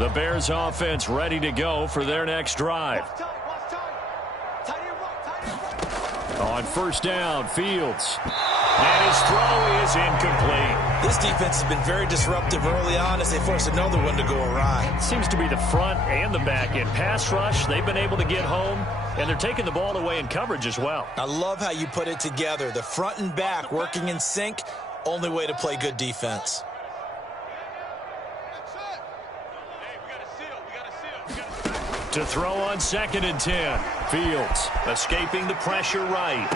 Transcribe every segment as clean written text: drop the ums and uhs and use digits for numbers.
The Bears offense ready to go for their next drive. On first down, Fields. And his throw is incomplete. This defense has been very disruptive early on as they force another one to go awry. It seems to be the front and the back end. Pass rush, they've been able to get home, and they're taking the ball away in coverage as well. I love how you put it together. The front and back working in sync, only way to play good defense. To throw on 2nd and 10. Fields escaping the pressure right.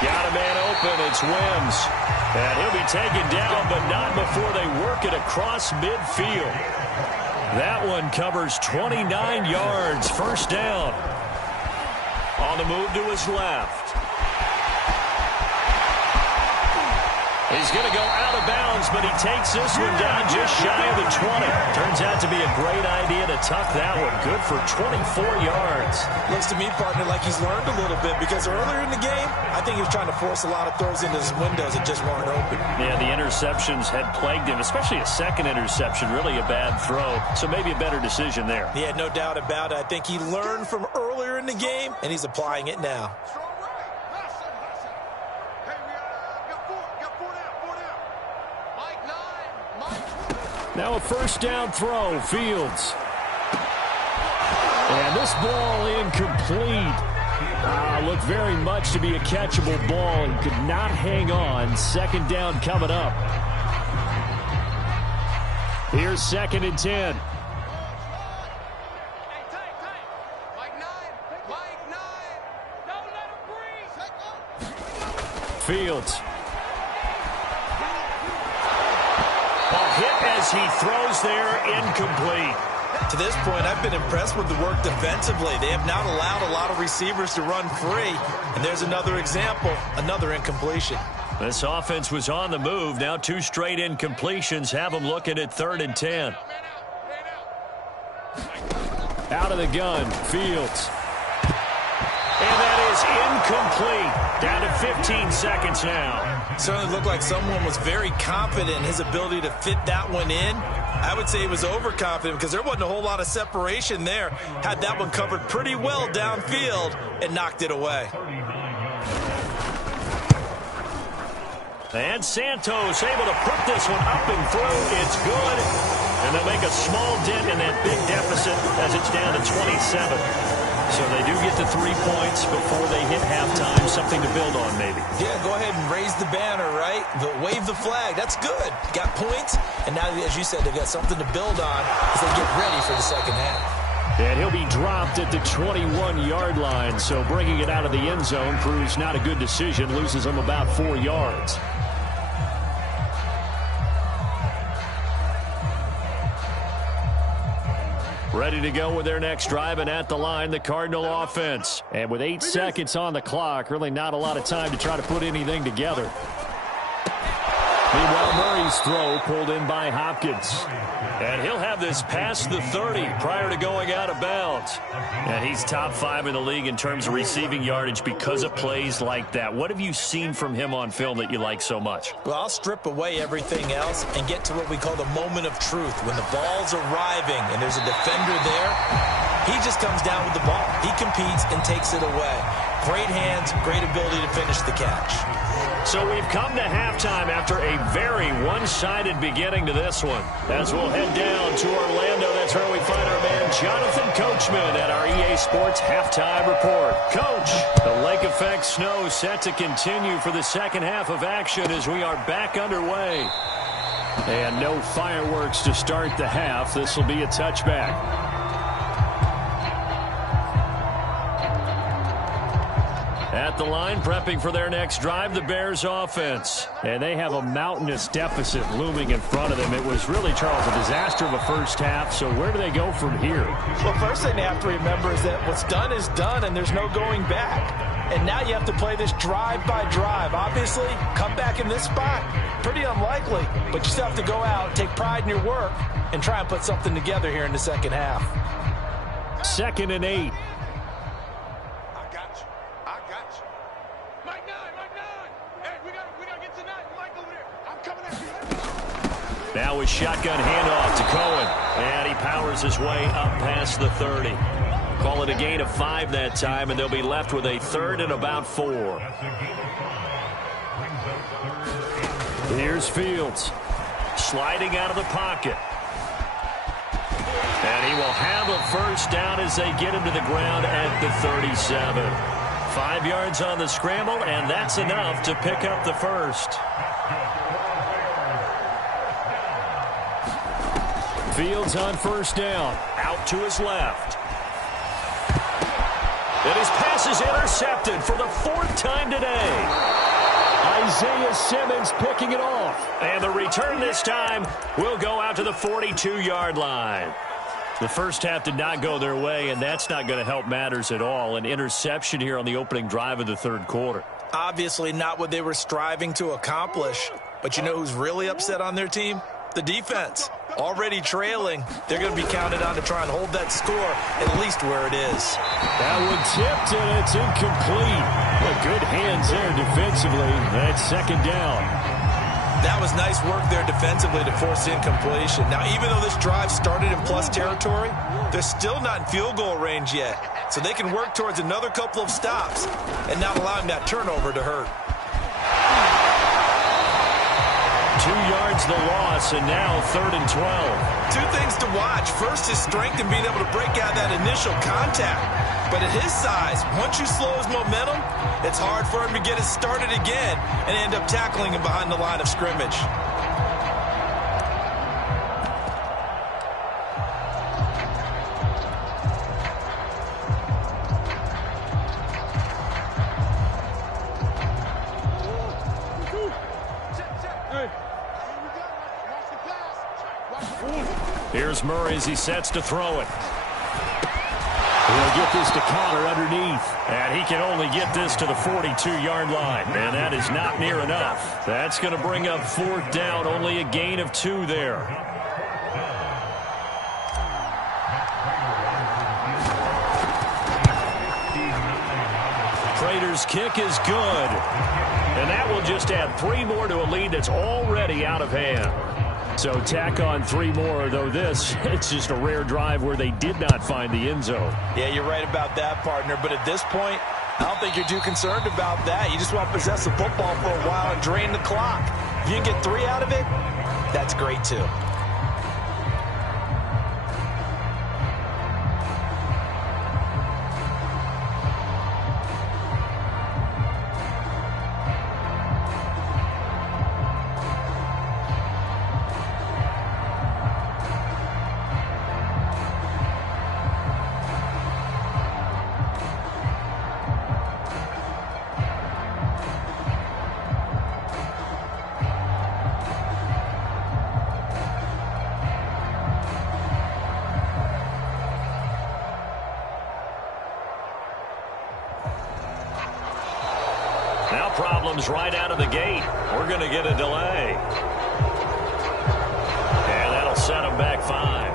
Got a man open. It's Wims. And he'll be taken down, but not before they work it across midfield. That one covers 29 yards. First down. On the move to his left. He's going to go out of bounds, but he takes this one down just shy of the 20. Turns out to be a great idea to tuck that one. Good for 24 yards. Looks to me, partner, like he's learned a little bit because earlier in the game, I think he was trying to force a lot of throws into his windows that just weren't open. Yeah, the interceptions had plagued him, especially a second interception, really a bad throw. So maybe a better decision there. Yeah, no doubt about it. I think he learned from earlier in the game, and he's applying it now. Now a first down throw, Fields. And this ball incomplete. Looked very much to be a catchable ball and could not hang on. Second down coming up. Here's 2nd and 10. Fields. Hit as he throws there, incomplete. To this point, I've been impressed with the work defensively. They have not allowed a lot of receivers to run free. And there's another example, another incompletion. This offense was on the move. Now 2 straight incompletions have them looking at 3rd and 10. Out of the gun, Fields. And that is incomplete. Down to 15 seconds now. Certainly looked like someone was very confident in his ability to fit that one in. I would say he was overconfident because there wasn't a whole lot of separation there. Had that one covered pretty well downfield and knocked it away. And Santos able to put this one up and through. It's good. And they'll make a small dent in that big deficit as it's down to 27. So they do get to 3 points before they hit halftime. Something to build on, maybe. Yeah, go ahead and raise the banner, right? Wave the flag. That's good. Got points. And now, as you said, they've got something to build on as they get ready for the second half. And he'll be dropped at the 21-yard line. So bringing it out of the end zone proves not a good decision. Loses them about 4 yards. Ready to go with their next drive, and at the line, the Cardinal offense. And with 8 seconds on the clock, really not a lot of time to try to put anything together. Meanwhile, Murray's throw pulled in by Hopkins. And he'll have this past the 30 prior to going out of bounds. And he's top 5 in the league in terms of receiving yardage because of plays like that. What have you seen from him on film that you like so much? Well, I'll strip away everything else and get to what we call the moment of truth. When the ball's arriving and there's a defender there, he just comes down with the ball. He competes and takes it away. Great hands, great ability to finish the catch. So we've come to halftime after a very one-sided beginning to this one. As we'll head down to Orlando, that's where we find our man Jonathan Coachman at our EA Sports Halftime Report. Coach, the lake effect snow set to continue for the second half of action as we are back underway. And no fireworks to start the half. This will be a touchback. At the line, prepping for their next drive, the Bears offense. And they have a mountainous deficit looming in front of them. It was really, Charles, a disaster of a first half. So where do they go from here? Well, first thing they have to remember is that what's done is done, and there's no going back. And now you have to play this drive by drive. Obviously, come back in this spot, pretty unlikely. But you still have to go out, take pride in your work, and try and put something together here in the second half. 2nd and 8. Now with shotgun handoff to Cohen. And he powers his way up past the 30. Call it a gain of 5 that time, and they'll be left with a 3rd and about 4. Here's Fields. Sliding out of the pocket. And he will have a first down as they get him to the ground at the 37. 5 yards on the scramble, and that's enough to pick up the first. Fields on first down. Out to his left. And his pass is intercepted for the 4th time today. Isaiah Simmons picking it off. And the return this time will go out to the 42-yard line. The first half did not go their way, and that's not going to help matters at all. An interception here on the opening drive of the 3rd quarter. Obviously not what they were striving to accomplish. But you know who's really upset on their team? The defense. Already trailing. They're going to be counted on to try and hold that score at least where it is. That one tipped, and it's incomplete. Well, good hands there defensively. That's 2nd down. That was nice work there defensively to force incompletion. Now, even though this drive started in plus territory, they're still not in field goal range yet. So they can work towards another couple of stops and not allowing that turnover to hurt. 2 yards the loss, and now 3rd and 12. 2 things to watch. First is strength and being able to break out that initial contact. But at his size, once you slow his momentum, it's hard for him to get it started again and end up tackling him behind the line of scrimmage. Here's Murray as he sets to throw it. He'll get this to Connor underneath. And he can only get this to the 42-yard line. And that is not near enough. That's going to bring up 4th down. Only a gain of 2 there. Prater's kick is good. And that will just add 3 more to a lead that's already out of hand. So tack on 3 more, though it's just a rare drive where they did not find the end zone. Yeah, you're right about that, partner. But at this point, I don't think you're too concerned about that. You just want to possess the football for a while and drain the clock. If you can get 3 out of it, that's great too. Now problems right out of the gate. We're going to get a delay. And that'll set them back 5.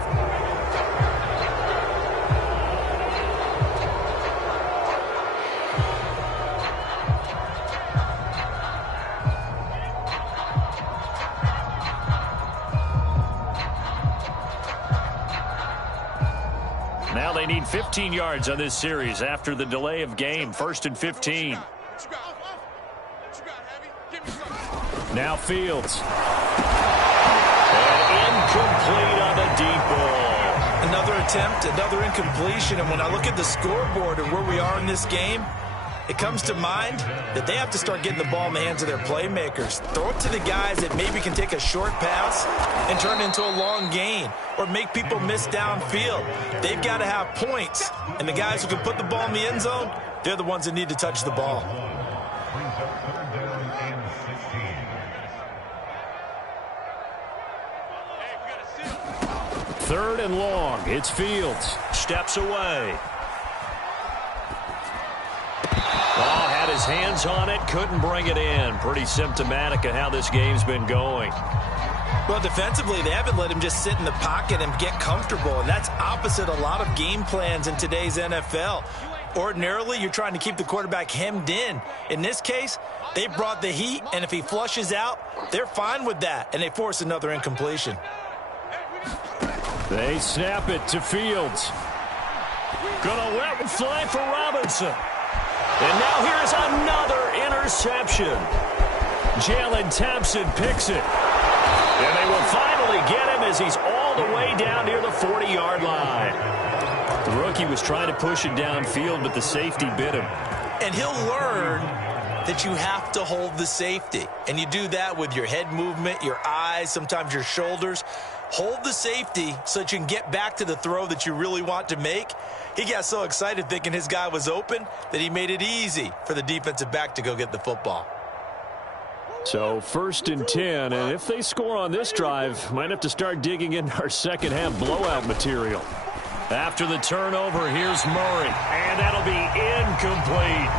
Now they need 15 yards on this series after the delay of game. 1st and 15. Now Fields. And incomplete on the deep ball. Another attempt, another incompletion. And when I look at the scoreboard and where we are in this game, it comes to mind that they have to start getting the ball in the hands of their playmakers. Throw it to the guys that maybe can take a short pass and turn it into a long gain or make people miss downfield. They've got to have points. And the guys who can put the ball in the end zone, they're the ones that need to touch the ball. Third and long. It's Fields. Steps away. Oh, had his hands on it. Couldn't bring it in. Pretty symptomatic of how this game's been going. Well, defensively, they haven't let him just sit in the pocket and get comfortable. And that's opposite a lot of game plans in today's NFL. Ordinarily, you're trying to keep the quarterback hemmed in. In this case, they brought the heat, and if he flushes out, they're fine with that, and they force another incompletion. They snap it to Fields. Gonna let it fly for Robinson. And now here's another interception. Jalen Thompson picks it. And they will finally get him as he's all the way down near the 40-yard line. The rookie was trying to push it downfield, but the safety bit him. And he'll learn that you have to hold the safety. And you do that with your head movement, your eyes, sometimes your shoulders. Hold the safety so that you can get back to the throw that you really want to make. He got so excited thinking his guy was open that he made it easy for the defensive back to go get the football. So 1st and 10, and if they score on this drive, might have to start digging into our second half blowout material. After the turnover, here's Murray, and that'll be incomplete.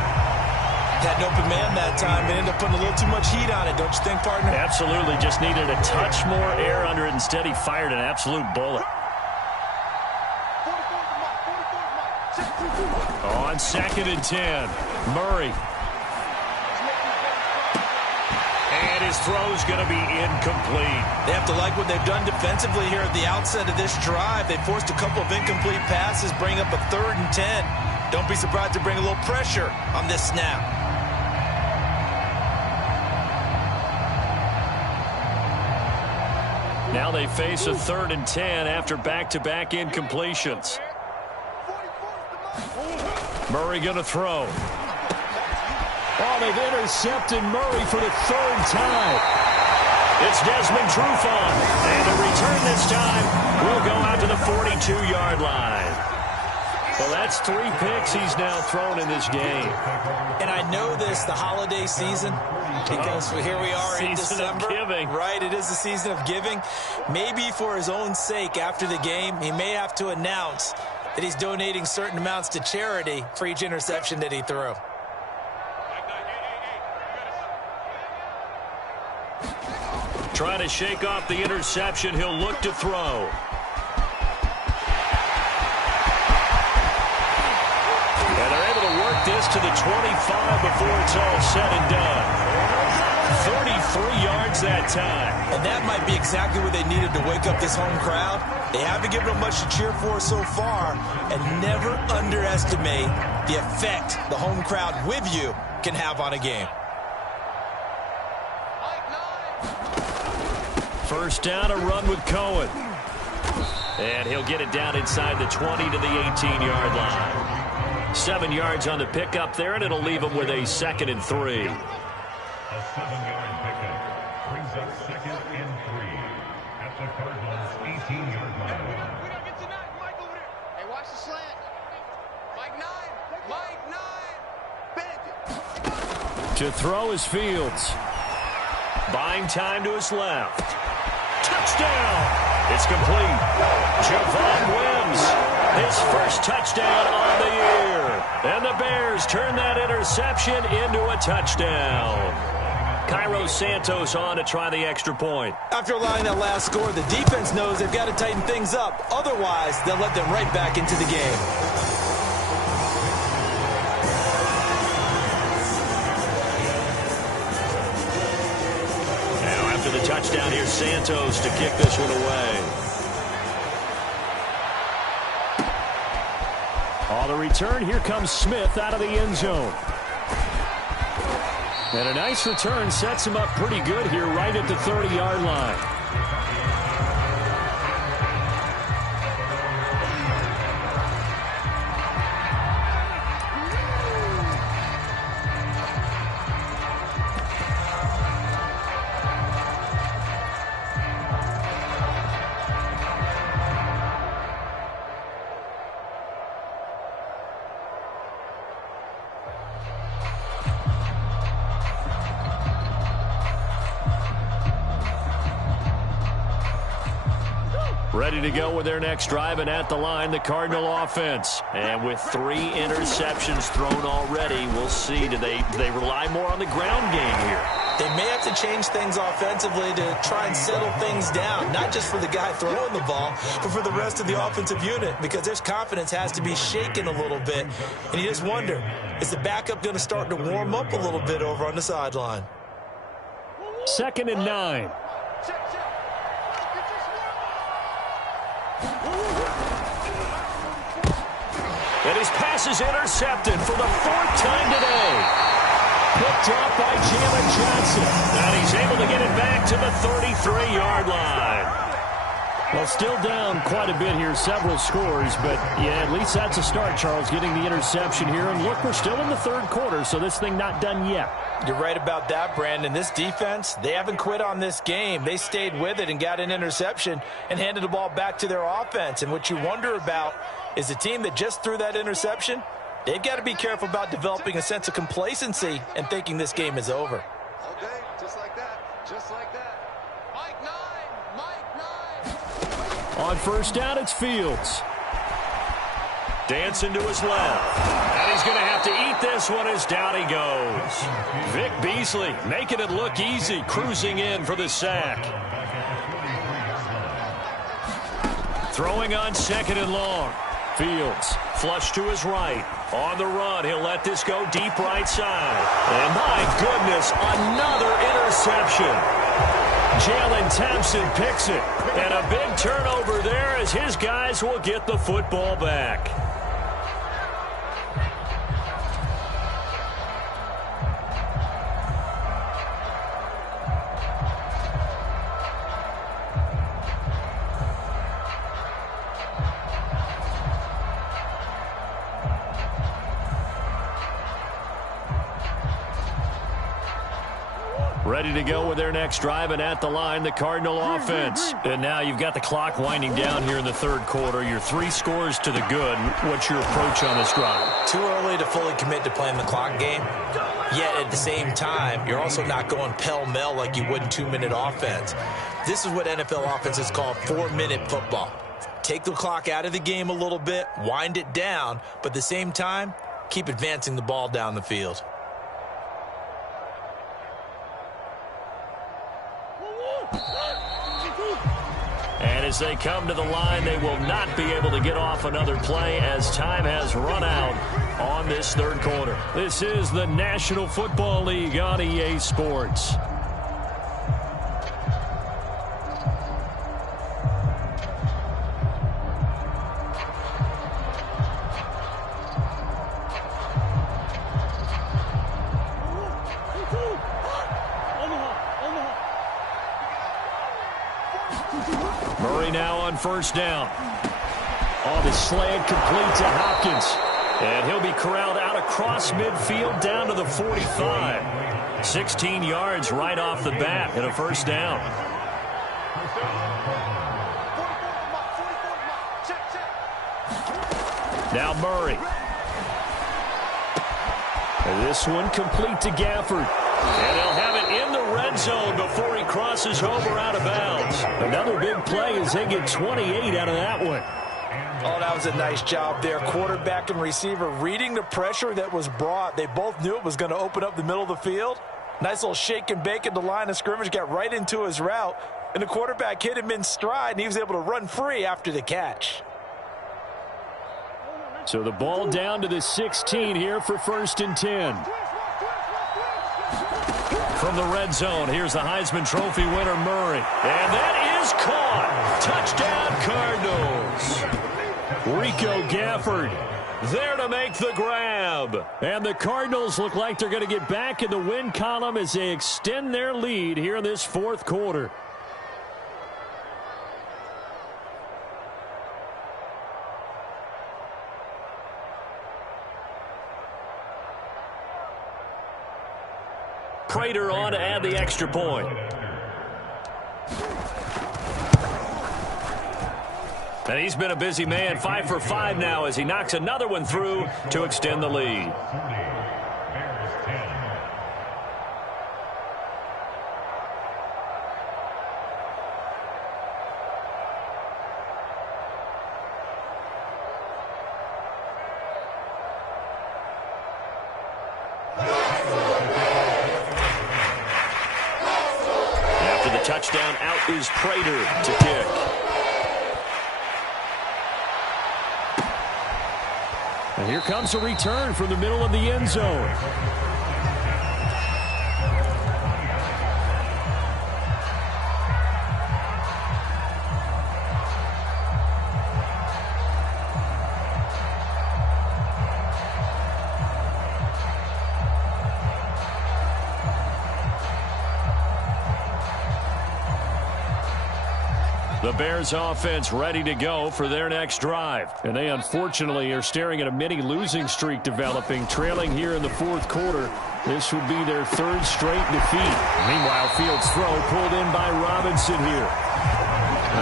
Had an open man that time and ended up putting a little too much heat on it, don't you think, partner? Absolutely. Just needed a touch more air under it. Instead, he fired an absolute bullet. On 2nd and 10, Murray. And his throw's going to be incomplete. They have to like what they've done defensively here at the outset of this drive. They forced a couple of incomplete passes, bring up a 3rd and 10. Don't be surprised to bring a little pressure on this snap. Now they face a 3rd and 10 after back-to-back incompletions. Murray going to throw. Oh, they've intercepted Murray for the 3rd time. It's Desmond Trufant, and the return this time will go out to the 42-yard line. Well, that's 3 picks he's now thrown in this game. And I know this, the holiday season, because here we are in December. Season of giving. Right, it is the season of giving. Maybe for his own sake after the game, he may have to announce that he's donating certain amounts to charity for each interception that he threw. Trying to shake off the interception, he'll look to throw. And they're able to work this to the 25 before it's all said and done. 33 yards that time. And that might be exactly what they needed to wake up this home crowd. They haven't given them much to cheer for so far, and never underestimate the effect the home crowd with you can have on a game. 1st down, a run with Cohen. And he'll get it down inside the 20 to the 18-yard line. 7 yards on the pickup there, and it'll leave him with a 2nd and 3. A 7-yard pickup brings up 2nd and 3 at the Cardinals' 18-yard line. We don't get to nine. Mike over there. Hey, watch the slant. Mike 9. Bennett. To throw is Fields. Buying time to his left. Touchdown! It's complete. Javon Wims, his first touchdown on the year. And the Bears turn that interception into a touchdown. Cairo Santos on to try the extra point. After allowing that last score, the defense knows they've got to tighten things up. Otherwise, they'll let them right back into the game. The touchdown here, Santos to kick this one away. On the return, here comes Smith out of the end zone. And a nice return sets him up pretty good here right at the 30-yard line. Ready to go with their next drive, and at the line, the Cardinal offense. And with 3 interceptions thrown already, we'll see. Do they rely more on the ground game here? They may have to change things offensively to try and settle things down, not just for the guy throwing the ball, but for the rest of the offensive unit, because their confidence has to be shaken a little bit. And you just wonder, is the backup going to start to warm up a little bit over on the sideline? 2nd and 9. And his pass is intercepted for the 4th time today. Picked off by Jalen Johnson. And he's able to get it back to the 33-yard line. Well, still down quite a bit here, several scores, but yeah, at least that's a start, Charles, getting the interception here. And look, we're still in the 3rd quarter, so this thing not done yet. You're right about that, Brandon. This defense, they haven't quit on this game. They stayed with it and got an interception and handed the ball back to their offense. And what you wonder about is the team that just threw that interception, they've got to be careful about developing a sense of complacency and thinking this game is over. Okay, just like that. Just like that. Mike 9. On 1st down, it's Fields. Dancing to his left. And he's going to have to eat this one as down he goes. Vic Beasley making it look easy, cruising in for the sack. Throwing on 2nd and long. Fields flush to his right. On the run, he'll let this go deep right side. And my goodness, another interception. Jalen Thompson picks it. And a big turnover there as his guys will get the football back. Ready to go with their next drive, and at the line, the Cardinal offense. And now you've got the clock winding down here in the 3rd quarter. Your 3 scores to the good. What's your approach on this drive? Too early to fully commit to playing the clock game. Yet at the same time, you're also not going pell-mell like you would in 2-minute offense. This is what NFL offenses call 4-minute football. Take the clock out of the game a little bit, wind it down, but at the same time, keep advancing the ball down the field. And as they come to the line, they will not be able to get off another play as time has run out on this 3rd quarter. This is the National Football League on EA Sports. Murray now on 1st down. On the slant, complete to Hopkins. And he'll be corralled out across midfield down to the 45. 16 yards right off the bat and a 1st down. Now Murray. And this one complete to Gafford. And he'll have it in the red zone before he crosses over out of bounds. Another big play as they get 28 out of that one. Oh, that was a nice job there. Quarterback and receiver reading the pressure that was brought. They both knew it was going to open up the middle of the field. Nice little shake and bake at the line of scrimmage, got right into his route. And the quarterback hit him in stride, and he was able to run free after the catch. So the ball down to the 16 here for 1st and 10. From the red zone, here's the Heisman Trophy winner, Murray. And that is caught. Touchdown, Cardinals. Rico Gafford there to make the grab. And the Cardinals look like they're going to get back in the win column as they extend their lead here in this 4th quarter. Prater on to add the extra point. And he's been a busy man, 5 for 5 now as he knocks another one through to extend the lead. After the touchdown, out is Prater to kick. And here comes a return from the middle of the end zone. The Bears offense ready to go for their next drive. And they unfortunately are staring at a mini losing streak developing, trailing here in the fourth quarter. This would be their third straight defeat. Meanwhile, Fields' throw pulled in by Robinson here.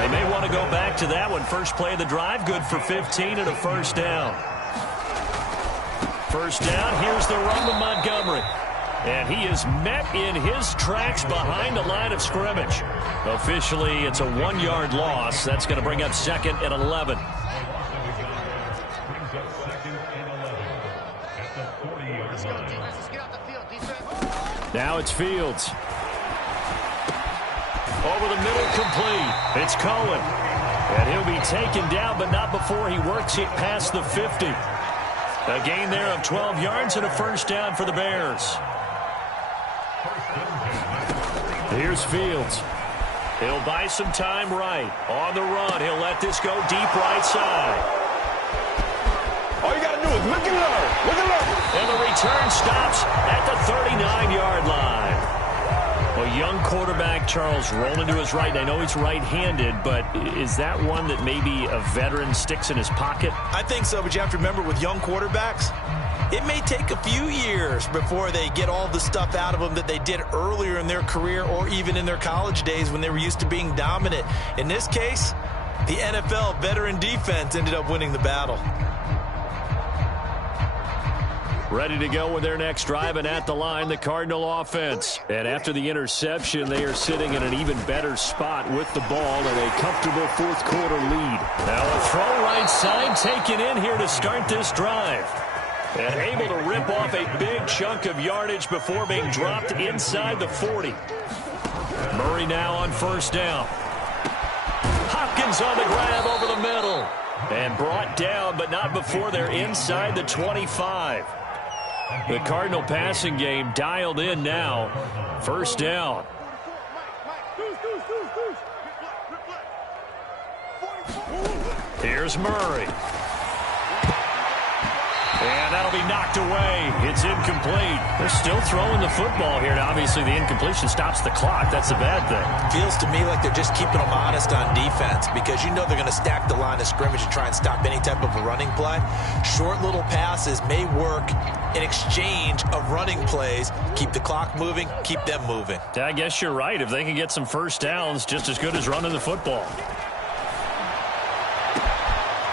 They may want to go back to that one. First play of the drive, good for 15 and a first down. First down, here's the run to Montgomery. And he is met in his tracks behind the line of scrimmage. Officially, it's a 1-yard loss. That's going to bring up 2nd and 11. Now it's Fields. Over the middle, complete. It's Cohen. And he'll be taken down, but not before he works it past the 50. A gain there of 12 yards and a first down for the Bears. Here's Fields. He'll buy some time right. On the run, he'll let this go deep right side. All you got to do is look and learn. Look and learn. And the return stops at the 39-yard line. A young quarterback, Charles, rolling to his right. I know he's right-handed, but is that one that maybe a veteran sticks in his pocket? I think so, but you have to remember with young quarterbacks, it may take a few years before they get all the stuff out of them that they did earlier in their career or even in their college days when they were used to being dominant. In this case, the NFL veteran defense ended up winning the battle. Ready to go with their next drive, and at the line, the Cardinal offense. And after the interception, they are sitting in an even better spot with the ball and a comfortable fourth quarter lead. Now a throw right side taken in here to start this drive. And able to rip off a big chunk of yardage before being dropped inside the 40. Murray now on first down. Hopkins on the grab over the middle. And brought down, but not before they're inside the 25. The Cardinal passing game dialed in now. First down. Here's Murray. And that'll be knocked away. It's incomplete. They're still throwing the football here. Now, obviously, the incompletion stops the clock. That's a bad thing. Feels to me like they're just keeping them honest on defense because you know they're going to stack the line of scrimmage and try and stop any type of a running play. Short little passes may work in exchange of running plays. Keep the clock moving, keep them moving. I guess you're right. If they can get some first downs, just as good as running the football.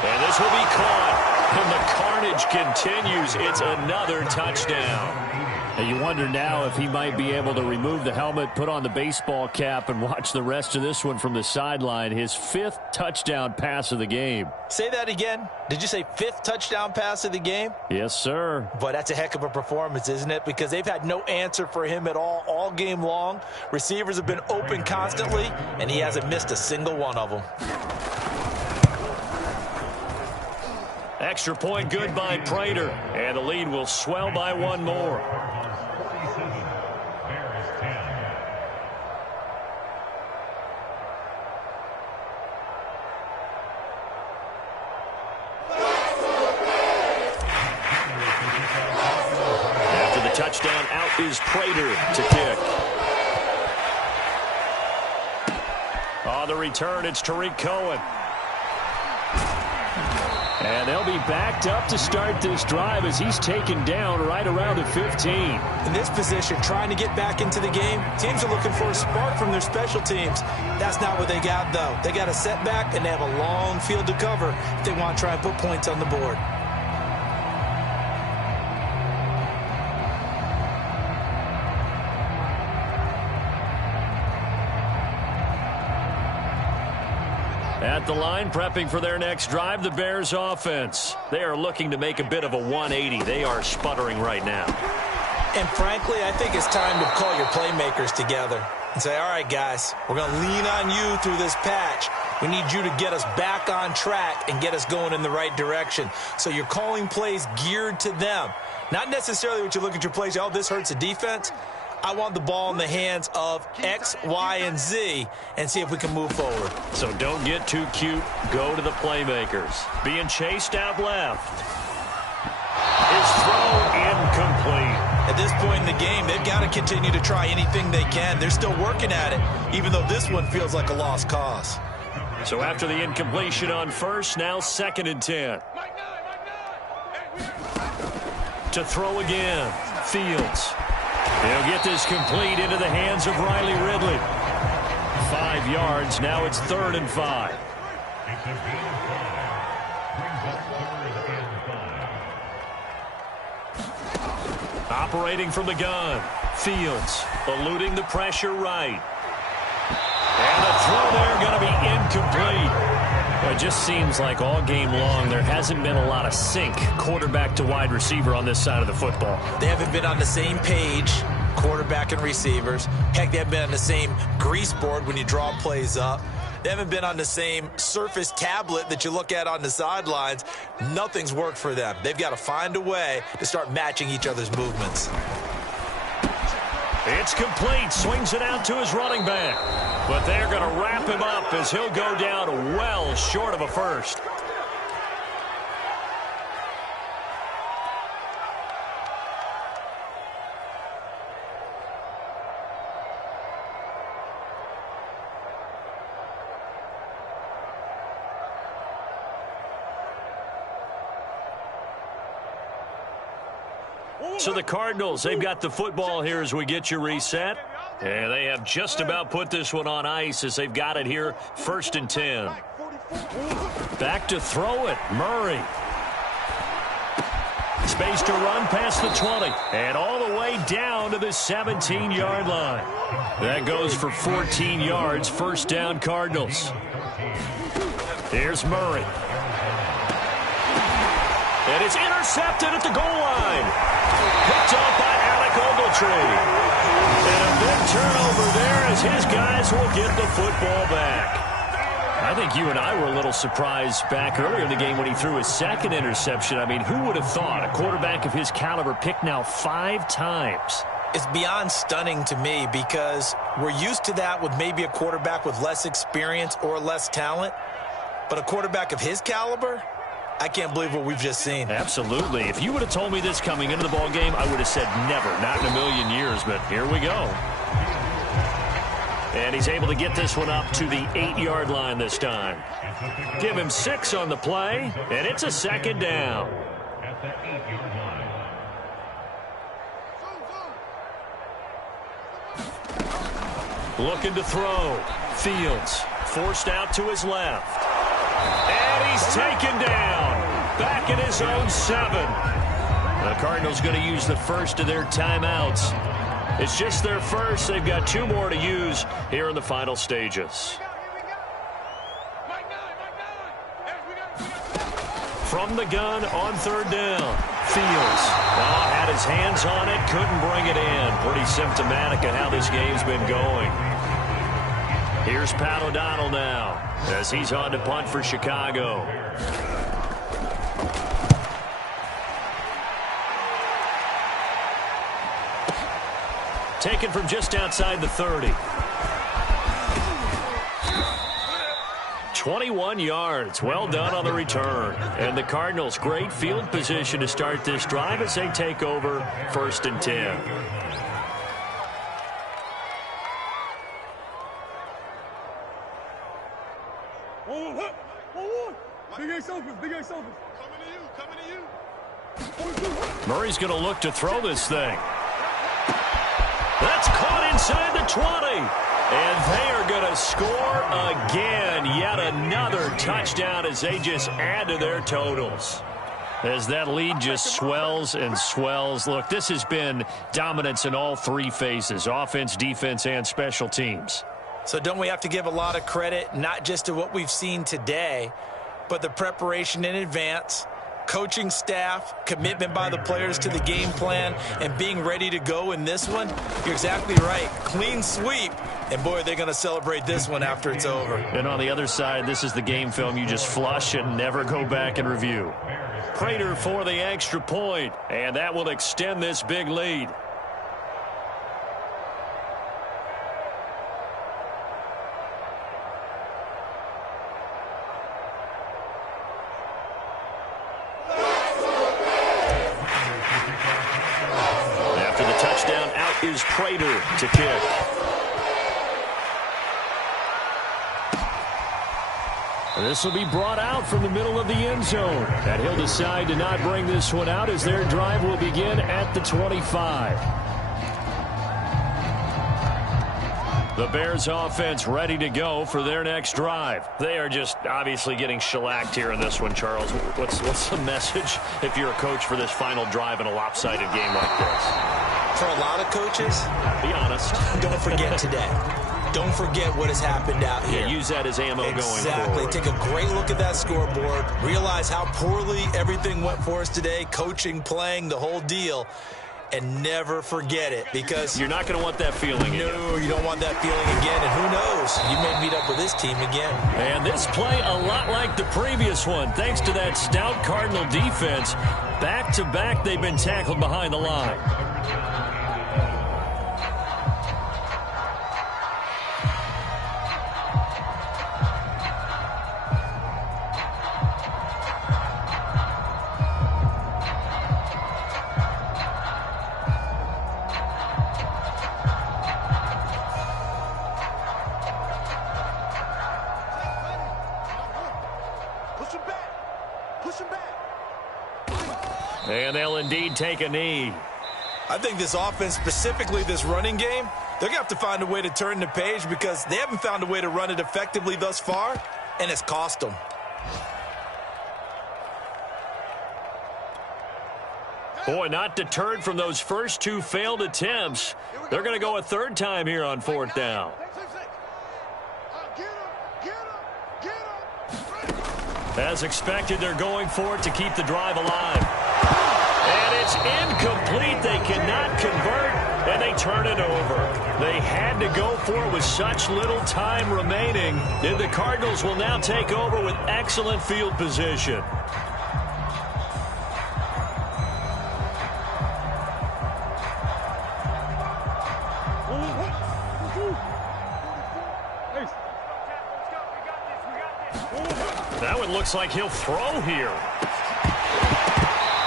And this will be caught. And the carnage continues. It's another touchdown. And you wonder now if he might be able to remove the helmet, put on the baseball cap, and watch the rest of this one from the sideline. His 5th touchdown pass of the game. Say that again. Did you say 5th touchdown pass of the game? Yes, sir. But that's a heck of a performance, isn't it? Because they've had no answer for him at all game long. Receivers have been open constantly, and he hasn't missed a single one of them. Extra point good by Prater. And the lead will swell by one more. After the touchdown, out is Prater to kick. On the return, it's Tariq Cohen. And they'll be backed up to start this drive as he's taken down right around the 15. In this position, trying to get back into the game, teams are looking for a spark from their special teams. That's not what they got, though. They got a setback, and they have a long field to cover if they want to try and put points on the board. At the line, prepping for their next drive, the Bears offense. They are looking to make a bit of a 180. They are sputtering right now. And frankly, I think it's time to call your playmakers together and say, all right, guys, we're going to lean on you through this patch. We need you to get us back on track and get us going in the right direction. So you're calling plays geared to them. Not necessarily what you look at your plays, oh, this hurts the defense. I want the ball in the hands of X, Y, and Z and see if we can move forward. So don't get too cute. Go to the playmakers. Being chased out left. His throw incomplete. At this point in the game, they've got to continue to try anything they can. They're still working at it, even though this one feels like a lost cause. So after the incompletion on first, now 2nd and 10. To throw again, Fields. He'll get this complete into the hands of Riley Ridley. 5 yards, now it's 3rd and 5. It's a gain of 5. Brings up 3rd and 5. Operating from the gun, Fields eluding the pressure right. And the throw there going to be incomplete. Well, it just seems like all game long there hasn't been a lot of sync quarterback to wide receiver on this side of the football. They haven't been on the same page, quarterback and receivers. Heck, they haven't been on the same grease board when you draw plays up. They haven't been on the same Surface tablet that you look at on the sidelines. Nothing's worked for them. They've got to find a way to start matching each other's movements. It's complete. Swings it out to his running back. But they're going to wrap him up as he'll go down well short of a first. So the Cardinals, they've got the football here as we get you reset. And they have just about put this one on ice as they've got it here, 1st and 10. Back to throw it, Murray. Space to run past the 20. And all the way down to the 17-yard line. That goes for 14 yards, 1st down Cardinals. Here's Murray. And it's intercepted at the goal line. Picked off by Alec Ogletree. And a big turnover there as his guys will get the football back. I think you and I were a little surprised back earlier in the game when he threw his 2nd interception. I mean, who would have thought a quarterback of his caliber picked now 5 times? It's beyond stunning to me because we're used to that with maybe a quarterback with less experience or less talent. But a quarterback of his caliber, I can't believe what we've just seen. Absolutely. If you would have told me this coming into the ball game, I would have said never, not in a million years, but here we go. And he's able to get this one up to the 8-yard line this time. Give him 6 on the play, and it's a 2nd down. At the 8-yard line. Looking to throw. Fields forced out to his left. And he's taken down. Back in his own 7. The Cardinals going to use the first of their timeouts. It's just their first. They've got 2 more to use here in the final stages. From the gun on 3rd down. Fields had his hands on it, couldn't bring it in. Pretty symptomatic of how this game's been going. Here's Pat O'Donnell now as he's on to punt for Chicago. Taken from just outside the 30. 21 yards. Well done on the return. And the Cardinals, great field position to start this drive as they take over 1st and 10. Murray's going to look to throw this thing. That's caught inside the 20. And they are going to score again. Yet another touchdown as they just add to their totals. As that lead just swells and swells. Look, this has been dominance in all 3 phases. Offense, defense, and special teams. So don't we have to give a lot of credit, not just to what we've seen today, but the preparation in advance, coaching staff, commitment by the players to the game plan, and being ready to go in this one? You're exactly right. Clean sweep. And, boy, they're going to celebrate this one after it's over. And on the other side, this is the game film you just flush and never go back and review. Prater for the extra point, and that will extend this big lead. After the touchdown, out is Prater to kick. This will be brought out from the middle of the end zone. And he'll decide to not bring this one out as their drive will begin at the 25. The Bears offense ready to go for their next drive. They are just obviously getting shellacked here in this one, Charles. What's the message if you're a coach for this final drive in a lopsided game like this? For a lot of coaches, be honest. Don't forget today. Don't forget what has happened out here. Yeah, use that as ammo going forward. Exactly. Take a great look at that scoreboard. Realize how poorly everything went for us today. Coaching, playing, the whole deal. And never forget it, because you're not going to want that feeling again. No, you don't want that feeling again. And who knows? You may meet up with this team again. And this play a lot like the previous one, thanks to that stout Cardinal defense. Back-to-back, they've been tackled behind the line. And they'll indeed take a knee. I think this offense, specifically this running game, they're going to have to find a way to turn the page, because they haven't found a way to run it effectively thus far, and it's cost them. Boy, not deterred from those first two failed attempts. They're going to go a third time here on fourth down. As expected, they're going for it to keep the drive alive. And it's incomplete. They cannot convert, and they turn it over. They had to go for it with such little time remaining. And the Cardinals will now take over with excellent field position. That one looks like he'll throw here.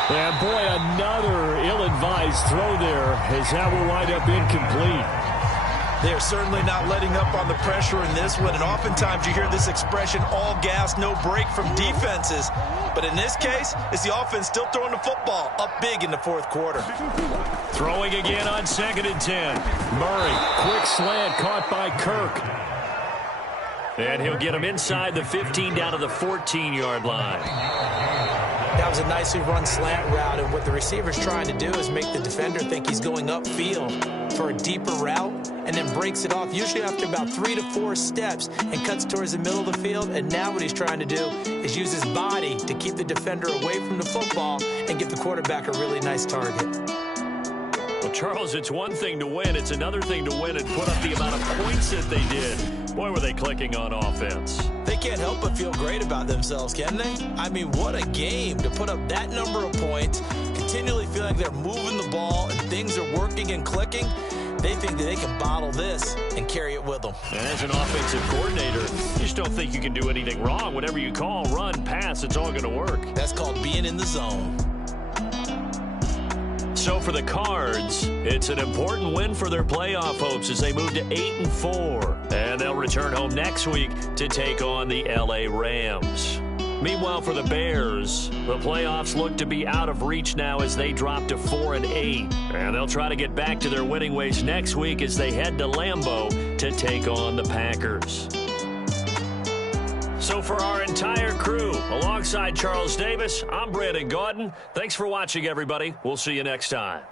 And boy, another ill-advised throw there, as that will wind up incomplete. They're certainly not letting up on the pressure in this one, and oftentimes you hear this expression, all gas, no break, from defenses. But in this case, it's the offense still throwing the football up big in the fourth quarter. Throwing again on 2nd and 10. Murray, quick slant caught by Kirk. And he'll get him inside the 15 down to the 14-yard line. That was a nicely run slant route, and what the receiver's trying to do is make the defender think he's going upfield for a deeper route, and then breaks it off, usually after about 3 to 4 steps, and cuts towards the middle of the field. And now what he's trying to do is use his body to keep the defender away from the football and give the quarterback a really nice target. Well, Charles, it's one thing to win. It's another thing to win and put up the amount of points that they did. Boy, were they clicking on offense. They can't help but feel great about themselves, can they? I mean, what a game to put up that number of points, continually feel like they're moving the ball and things are working and clicking. They think that they can bottle this and carry it with them. And as an offensive coordinator, you just don't think you can do anything wrong. Whatever you call, run, pass, it's all going to work. That's called being in the zone. So for the Cards, it's an important win for their playoff hopes as they move to 8-4. And they'll return home next week to take on the LA Rams. Meanwhile, for the Bears, the playoffs look to be out of reach now as they drop to 4-8. And they'll try to get back to their winning ways next week as they head to Lambeau to take on the Packers. So for our entire crew, alongside Charles Davis, I'm Brandon Gaudin. Thanks for watching, everybody. We'll see you next time.